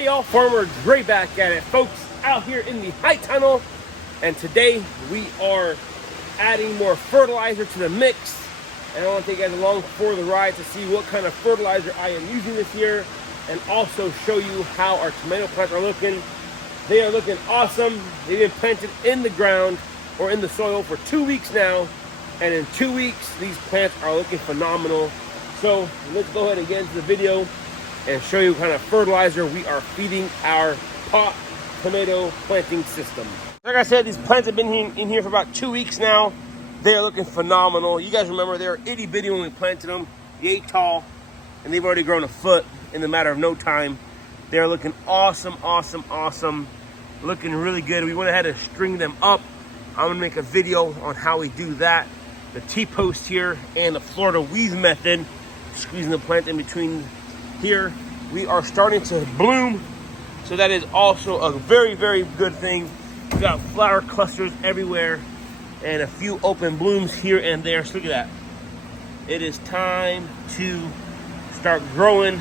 Hey y'all, Farmer Dre back at it, folks, out here in the high tunnel, and today we are adding more fertilizer to the mix. And I want to take you guys along for the ride to see what kind of fertilizer I am using this year, and also show you how our tomato plants are looking. They are looking awesome. They've been planted in the ground or in the soil for 2 weeks now, and in 2 weeks these plants are looking phenomenal. So let's go ahead and get into the video and show you what kind of fertilizer we are feeding our pot tomato planting system. Like I said, these plants have been in here for about 2 weeks now. They are looking phenomenal. You guys remember they were itty bitty when we planted them, yay tall, and they've already grown a foot in the matter of no time. They are looking awesome, awesome, awesome. Looking really good. We went ahead and string them up. I'm gonna make a video on how we do that. The T-post here and the Florida weave method, squeezing the plant in between here. We are starting to bloom, so that is also a very, very good thing. We got flower clusters everywhere and a few open blooms here and there. So look at that. It is time to start growing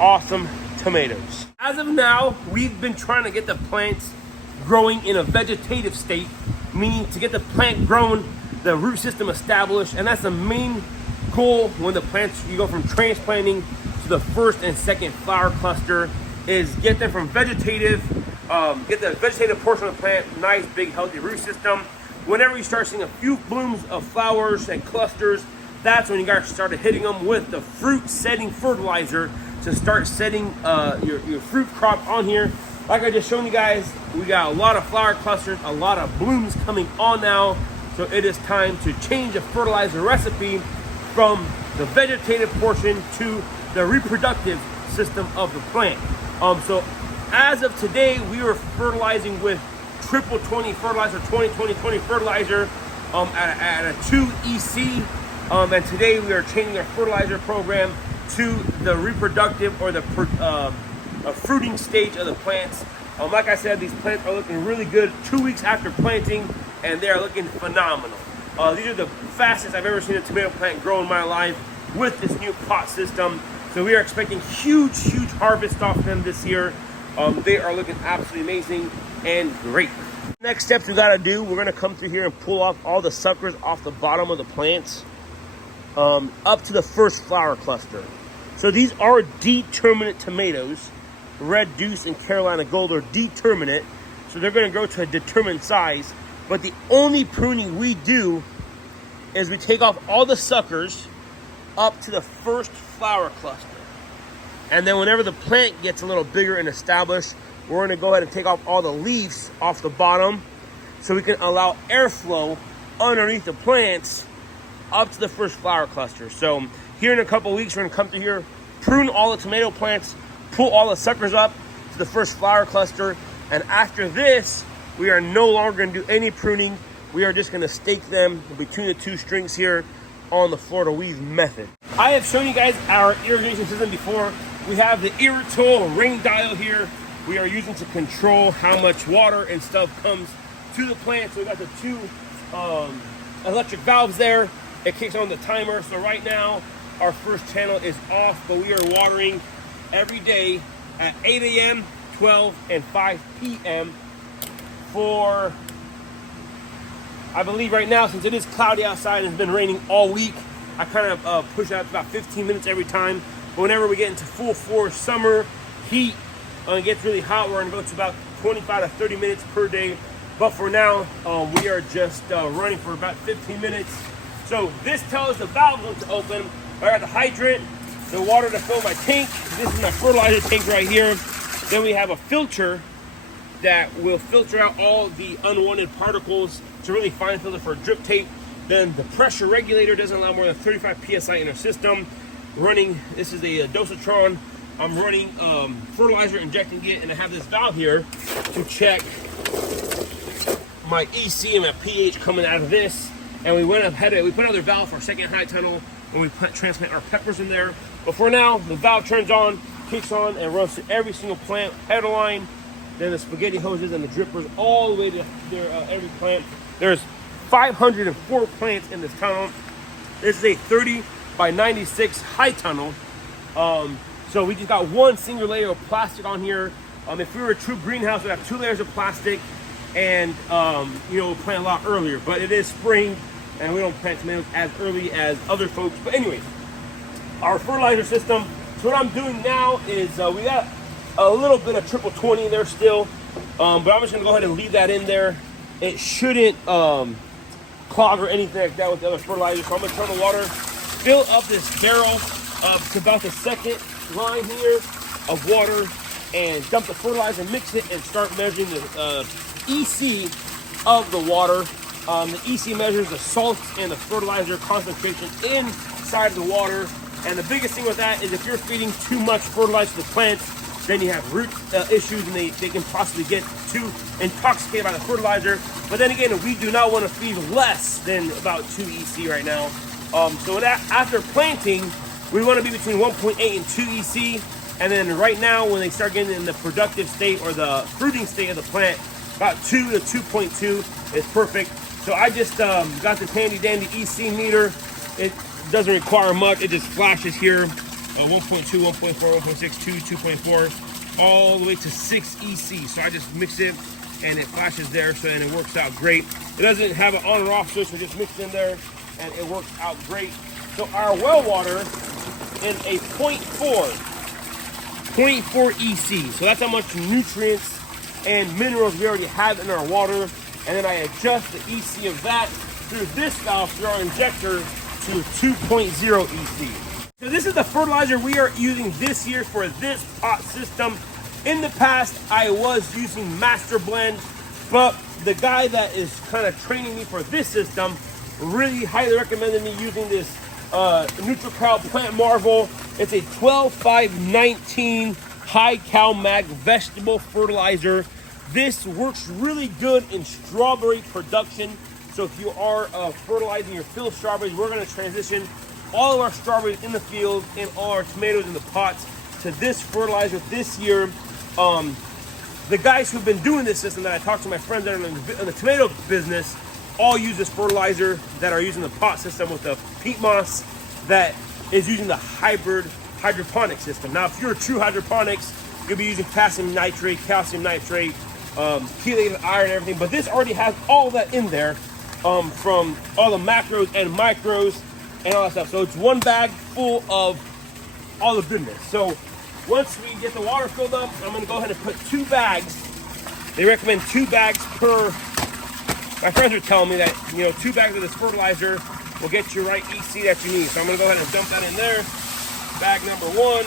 awesome tomatoes. As of now, we've been trying to get the plants growing in a vegetative state, meaning to get the plant grown, the root system established, and that's the main goal when the plants, you go from transplanting to the first and second flower cluster, is get them from vegetative, get the vegetative portion of the plant, nice big healthy root system. Whenever you start seeing a few blooms of flowers and clusters, that's when you guys started hitting them with the fruit setting fertilizer to start setting your fruit crop on here. Like I just shown you guys, we got a lot of flower clusters, a lot of blooms coming on now, so it is time to change the fertilizer recipe from the vegetative portion to the reproductive system of the plant. So as of today, we are fertilizing with triple 20 fertilizer, 20-20-20 fertilizer at a 2 EC. And today we are changing our fertilizer program to the reproductive or the fruiting stage of the plants. Like I said, these plants are looking really good 2 weeks after planting, and they are looking phenomenal. These are the fastest I've ever seen a tomato plant grow in my life with this new pot system. So we are expecting huge, huge harvest off them this year. They are looking absolutely amazing and great. Next steps we gotta do, we're gonna come through here and pull off all the suckers off the bottom of the plants up to the first flower cluster. So these are determinate tomatoes. Red Deuce and Carolina Gold are determinate. So they're gonna grow to a determined size. But the only pruning we do is we take off all the suckers up to the first flower cluster. And then whenever the plant gets a little bigger and established, we're gonna go ahead and take off all the leaves off the bottom so we can allow airflow underneath the plants up to the first flower cluster. So here in a couple weeks, we're gonna come through here, prune all the tomato plants, pull all the suckers up to the first flower cluster. And after this, we are no longer gonna do any pruning. We are just gonna stake them between the two strings here on the Florida weave method. I have shown you guys our irrigation system before. We have the Irritol ring dial here. We are using to control how much water and stuff comes to the plant. So we got the two electric valves there. It kicks on the timer. So right now, our first channel is off, but we are watering every day at 8 a.m., 12, and 5 p.m. for, I believe right now, since it is cloudy outside and it's been raining all week, I kind of push it out to about 15 minutes every time. But whenever we get into full force summer heat, it gets really hot, we're gonna go to about 25 to 30 minutes per day. But for now, we are just running for about 15 minutes. So this tells the valve to open. I got the hydrant, the water to fill my tank. This is my fertilizer tank right here. Then we have a filter that will filter out all the unwanted particles to really fine filter for drip tape. Then the pressure regulator doesn't allow more than 35 PSI in our system. Running, this is a dosatron. I'm running fertilizer, injecting it, and I have this valve here to check my EC and my pH coming out of this. And we went ahead, we put another valve for our second high tunnel when we transplant our peppers in there. But for now, the valve turns on, kicks on, and runs to every single plant header line. Then the spaghetti hoses and the drippers all the way to every plant. There's 504 plants in this tunnel. This is a 30 by 96 high tunnel. So we just got one single layer of plastic on here. If we were a true greenhouse, we'd have 2 layers of plastic, and we'll plant a lot earlier. But it is spring, and we don't plant tomatoes as early as other folks. But anyways, our fertilizer system. So what I'm doing now is we got a little bit of triple 20 in there still, but I'm just gonna go ahead and leave that in there. It shouldn't clog or anything like that with the other fertilizer. So I'm gonna turn the water, fill up this barrel to about the second line here of water, and dump the fertilizer, mix it, and start measuring the EC of the water. The EC measures the salt and the fertilizer concentration inside of the water. And the biggest thing with that is if you're feeding too much fertilizer to the plants, then you have root issues, and they can possibly get too intoxicated by the fertilizer. But then again, we do not want to feed less than about 2 EC right now. So that after planting, we want to be between 1.8 and 2 EC. And then right now, when they start getting in the productive state or the fruiting state of the plant, about 2 to 2.2 is perfect. So I just got this handy dandy EC meter. It doesn't require much. It just flashes here, 1.2, 1.4, 1.6, 2, 2.4, all the way to 6 EC. So I just mix it, and it flashes there, so and it works out great. It doesn't have an on or off switch, so just mix it in there, and it works out great. So our well water is a 0.4 EC. So that's how much nutrients and minerals we already have in our water. And then I adjust the EC of that through this valve, through our injector, to 2.0 EC. So this is the fertilizer we are using this year for this pot system. In the past, I was using Master Blend, but the guy that is kind of training me for this system really highly recommended me using this NutriCal Plant Marvel. It's a 12-5-19 high cal mag vegetable fertilizer. This works really good in strawberry production. So if you are fertilizing your field strawberries, we're going to transition all of our strawberries in the field and all our tomatoes in the pots to this fertilizer this year. The guys who've been doing this system that I talked to, my friends that are in the tomato business, all use this fertilizer, that are using the pot system with the peat moss that is using the hybrid hydroponic system. Now, if you're a true hydroponics, you'll be using potassium nitrate, calcium nitrate, chelated iron, and everything. But this already has all that in there, from all the macros and micros and all that stuff. So it's one bag full of all the goodness. So once we get the water filled up, I'm going to go ahead and put 2 bags. They recommend 2 bags per. My friends are telling me that 2 bags of this fertilizer will get you right EC that you need. So I'm going to go ahead and dump that in there. Bag number 1.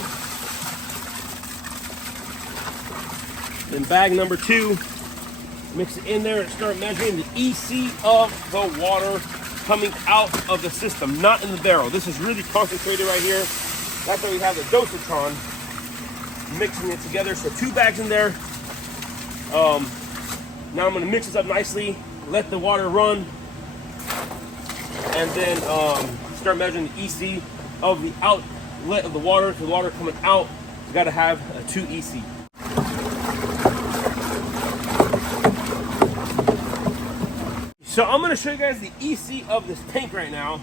Then bag number 2. Mix it in there and start measuring the EC of the water coming out of the system, not in the barrel. This is really concentrated right here. That's why we have the dosatron mixing it together. So 2 bags in there. Now I'm going to mix this up nicely, let the water run, and then start measuring the EC of the outlet of the water. So the water coming out, you got to have a 2 EC. So I'm going to show you guys the EC of this tank right now.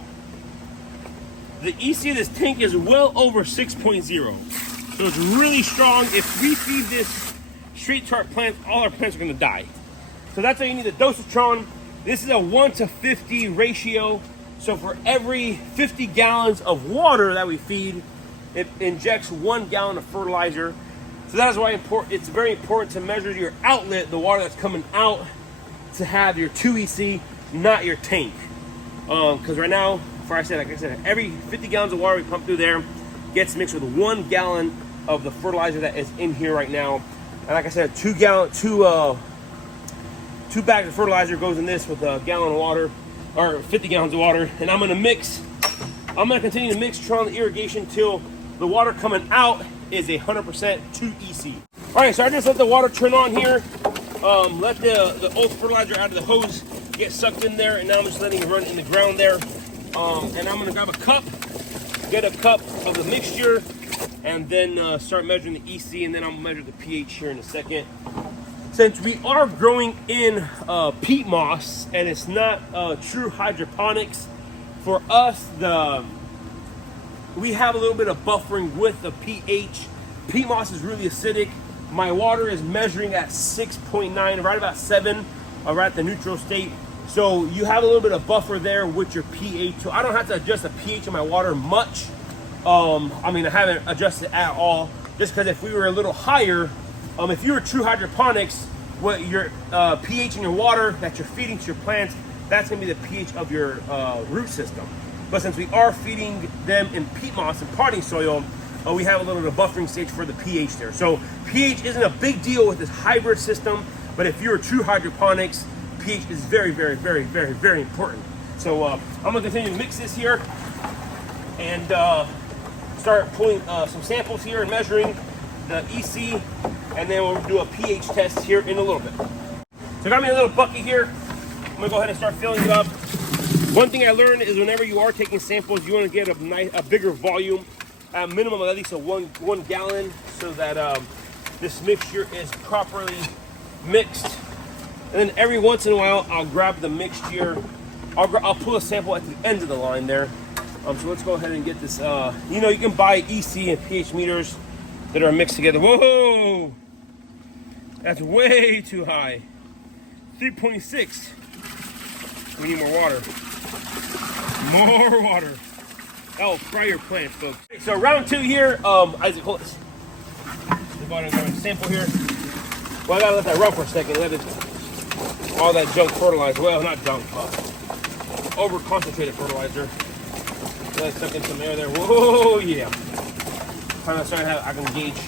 The EC of this tank is well over 6.0. So it's really strong. If we feed this straight to our plants, all our plants are going to die. So that's why you need the dosatron. This is a 1:50 ratio. So for every 50 gallons of water that we feed, it injects 1 gallon of fertilizer. So that is why it's very important to measure your outlet, the water that's coming out, to have your 2 EC, not your tank. Because right now, like I said, every 50 gallons of water we pump through there gets mixed with 1 gallon of the fertilizer that is in here right now. And like I said, 2 bags of fertilizer goes in this with a gallon of water, or 50 gallons of water. And I'm gonna continue to mix, turn on the irrigation till the water coming out is 100% 2 EC. All right, so I just let the water turn on here. Let the old fertilizer out of the hose get sucked in there, and now I'm just letting it run in the ground there. And I'm gonna grab a cup, get a cup of the mixture, and then start measuring the EC, and then I'll measure the pH here in a second. Since we are growing in peat moss and it's not true hydroponics, for us we have a little bit of buffering with the pH peat moss is really acidic. My water is measuring at 6.9, right about 7, right at the neutral state. So you have a little bit of buffer there with your pH. So I don't have to adjust the pH of my water much. I mean, I haven't adjusted at all, just because if we were a little higher, if you were true hydroponics, what your pH in your water that you're feeding to your plants, that's gonna be the pH of your root system. But since we are feeding them in peat moss and potting soil, we have a little bit of buffering stage for the pH there. So pH isn't a big deal with this hybrid system, but if you're true hydroponics, pH is very, very, very, very, very important. So I'm gonna continue to mix this here and start pulling some samples here and measuring the EC, and then we'll do a pH test here in a little bit. So I got me a little bucket here. I'm gonna go ahead and start filling it up. One thing I learned is whenever you are taking samples, you want to get a bigger volume, at minimum of at least one gallon, so that this mixture is properly mixed. And then every once in a while, I'll grab the mixture. I'll pull a sample at the end of the line there. So let's go ahead and get this. You know, you can buy EC and pH meters that are mixed together. Whoa, that's way too high. 3.6. We need more water. More water. Oh, fry your plants, folks. So round 2 here. Isaac, hold this. The bottom sample here. Well, I gotta let that run for a second. Let it all that junk fertilizer. Well, not junk, over concentrated fertilizer. Let it suck in some air there. Whoa, yeah. Kind of starting to have, I can gauge.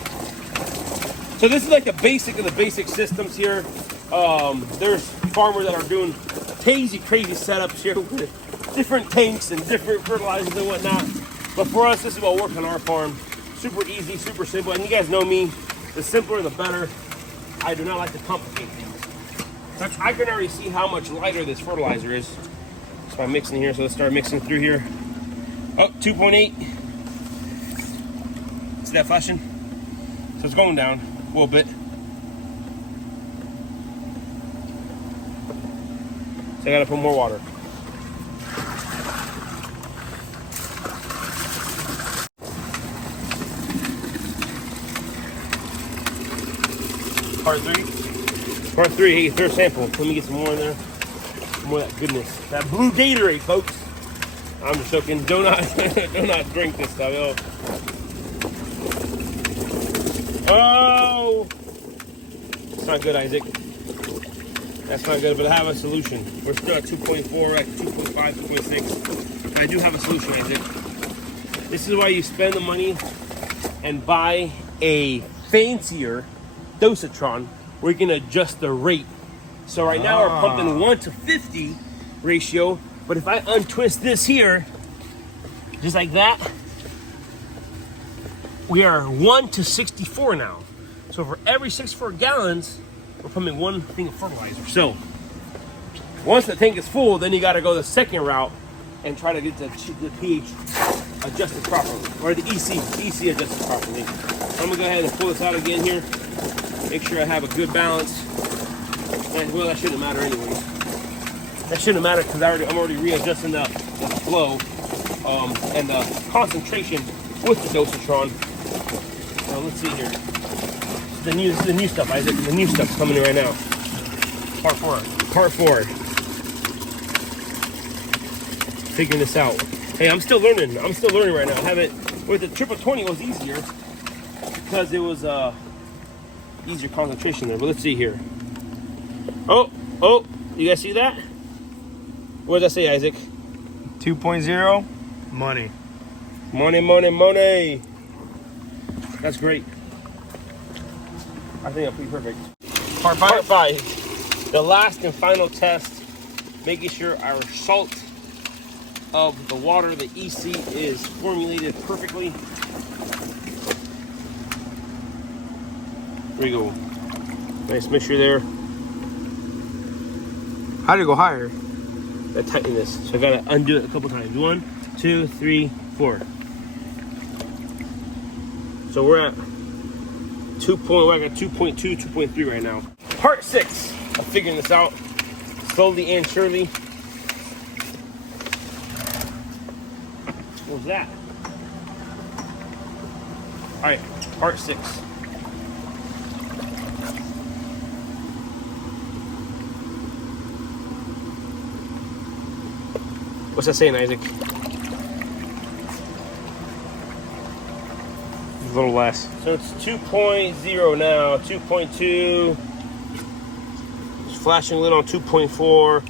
So this is like the basic of the basic systems here. There's farmers that are doing crazy setups here with different tanks and different fertilizers and whatnot. But for us, this is what works on our farm. Super easy, super simple. And you guys know me, the simpler the better. I do not like to complicate things. I can already see how much lighter this fertilizer is. So I'm mixing here, so let's start mixing through here. Oh, 2.8. See that flashing? So it's going down a little bit. So I gotta put more water. Part 3. Part 3, hey, third sample. Let me get some more in there. More of that goodness. That blue Gatorade, folks. I'm just joking. Do not drink this stuff. Oh! It's not good, Isaac. That's not good, but I have a solution. We're still at 2.4, at 2.5, 2.6. I do have a solution, Isaac. This is why you spend the money and buy a fancier dosatron where you can adjust the rate. So right now we're pumping 1 to 50 ratio, but if I untwist this here, just like that, we are 1 to 64 now. So for every 64 gallons, we're pumping 1 thing of fertilizer. So once the tank is full, then you got to go the second route and try to get the pH adjusted properly, or the EC adjusted properly. So I'm gonna go ahead and pull this out again here. Make sure I have a good balance. And well, that shouldn't matter anyways. That shouldn't matter because I'm already readjusting the flow and the concentration with the dosatron. So let's see here. The new stuff, Isaac. The new stuff coming in right now. Part 4. Figuring this out. Hey, I'm still learning. Right now. I haven't. With the triple 20, it was easier because it was easier concentration there. But let's see here. Oh, you guys see that? What does that say, Isaac? 2.0, money. Money. That's great. I think that's pretty perfect. Part 5. The last and final test, making sure our salt of the water, the EC, is formulated perfectly. There you go. Nice mixture there. How did it go higher? I tighten this, so I gotta undo it a couple times. 1, 2, 3, 4. So we're at 2.2, 2.3 right now. Part 6 of figuring this out, slowly and surely. What was that? right, part 6. What's that saying, Isaac? A little less. So it's 2.0 now, 2.2. It's flashing a little on 2.4.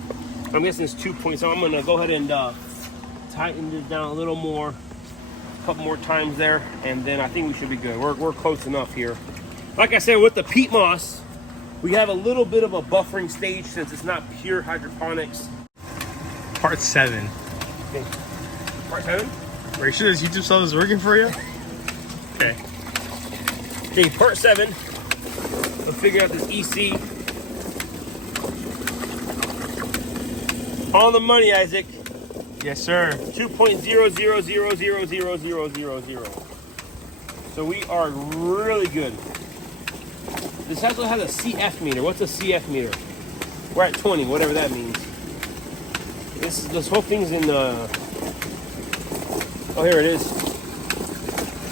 I'm guessing it's 2. So I'm gonna go ahead and tighten this down a little more, a couple more times there, and then I think we should be good. We're close enough here. Like I said, with the peat moss, we have a little bit of a buffering stage since it's not pure hydroponics. Part 7. Okay. Part 7? Are you sure this YouTube stuff is working for you? Okay. Okay, part 7. Let's figure out this EC. On the money, Isaac. Yes, sir. 2.000000000. So we are really good. This also has a CF meter. What's a CF meter? We're at 20, whatever that means. This whole thing's in the. Oh, here it is.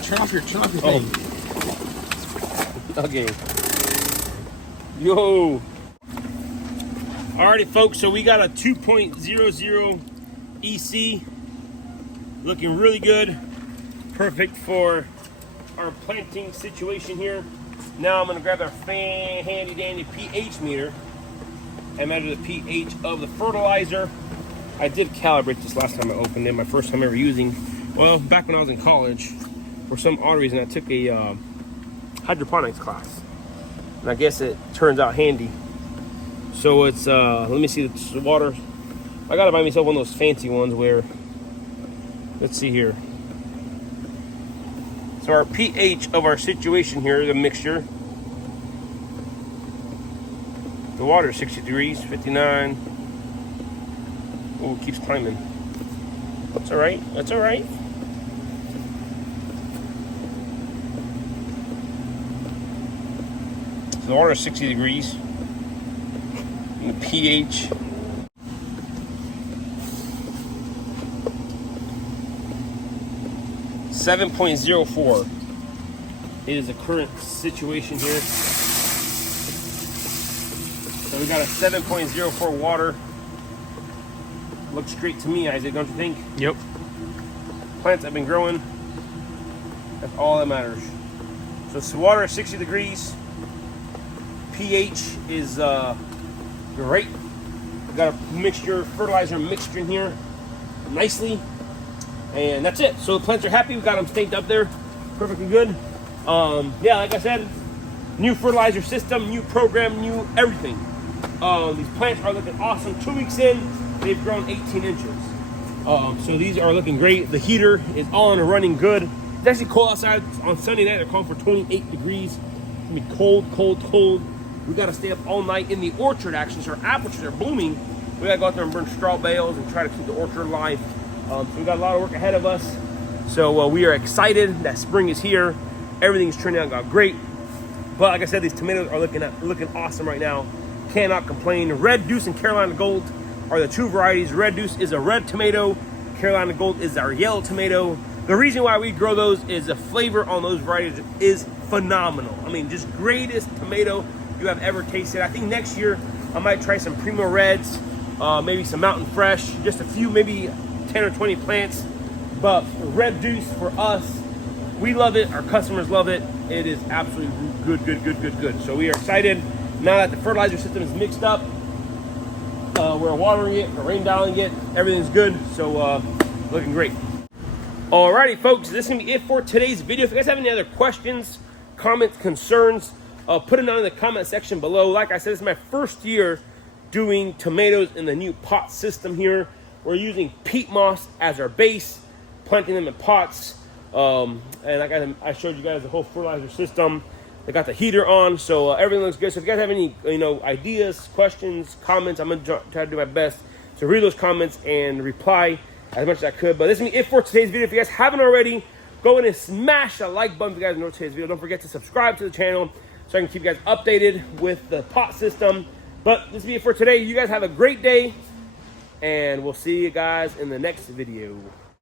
Turn off your thing. Okay. Yo. Alrighty, folks. So we got a 2.00 EC. Looking really good. Perfect for our planting situation here. Now I'm going to grab our handy dandy pH meter and measure the pH of the fertilizer. I did calibrate this last time I opened it, my first time ever using. Well, back when I was in college, for some odd reason, I took a hydroponics class. And I guess it turns out handy. So it's, let me see the water. I gotta buy myself one of those fancy ones where, let's see here. So our pH of our situation here, the mixture. The water is 60 degrees, 59. Oh, it keeps climbing. That's all right, that's all right. So the water is 60 degrees. And the pH. .04 is the current situation here. So we got a 7.04 water. Looks great to me, Isaac, don't you think? Yep. Plants have been growing. That's all that matters. So it's water is 60 degrees. pH is great. We've got a mixture, fertilizer mixture in here nicely. And that's it. So the plants are happy. We got them staked up there perfectly good. Yeah, like I said, new fertilizer system, new program, new everything. These plants are looking awesome. 2 weeks in, they've grown 18 inches. So these are looking great. The heater is on and running good. It's actually cold outside. On Sunday night, they're calling for 28 degrees. It's gonna be cold, cold, cold. We gotta stay up all night in the orchard actually. So our apple trees are blooming. We gotta go out there and burn straw bales and try to keep the orchard alive. So we got a lot of work ahead of us. So we are excited that spring is here. Everything's turning out great. But like I said, these tomatoes are looking awesome right now. Cannot complain. Red Deuce and Carolina Gold are the two varieties. Red Deuce is a red tomato. Carolina Gold is our yellow tomato. The reason why we grow those is the flavor on those varieties is phenomenal. I mean, just greatest tomato you have ever tasted. I think next year I might try some Primo Reds, maybe some Mountain Fresh, just a few, maybe 10 or 20 plants. But Red Deuce for us, we love it. Our customers love it. It is absolutely good. So we are excited now that the fertilizer system is mixed up. We're watering it, we're rain downing it. Everything's good. So looking great. Alrighty, folks. This is gonna be it for today's video. If you guys have any other questions, comments, concerns, put them down in the comment section below. Like I said, this is my first year doing tomatoes in the new pot system here. We're using peat moss as our base, planting them in pots. And like I showed you guys the whole fertilizer system. They got the heater on, so everything looks good. So if you guys have any ideas, questions, comments, I'm gonna try to do my best to read those comments and reply as much as I could. But this is it for today's video. If you guys haven't already, go in and smash that like button if you guys enjoyed today's video. Don't forget to subscribe to the channel so I can keep you guys updated with the pot system. But this is it for today. You guys have a great day, and we'll see you guys in the next video.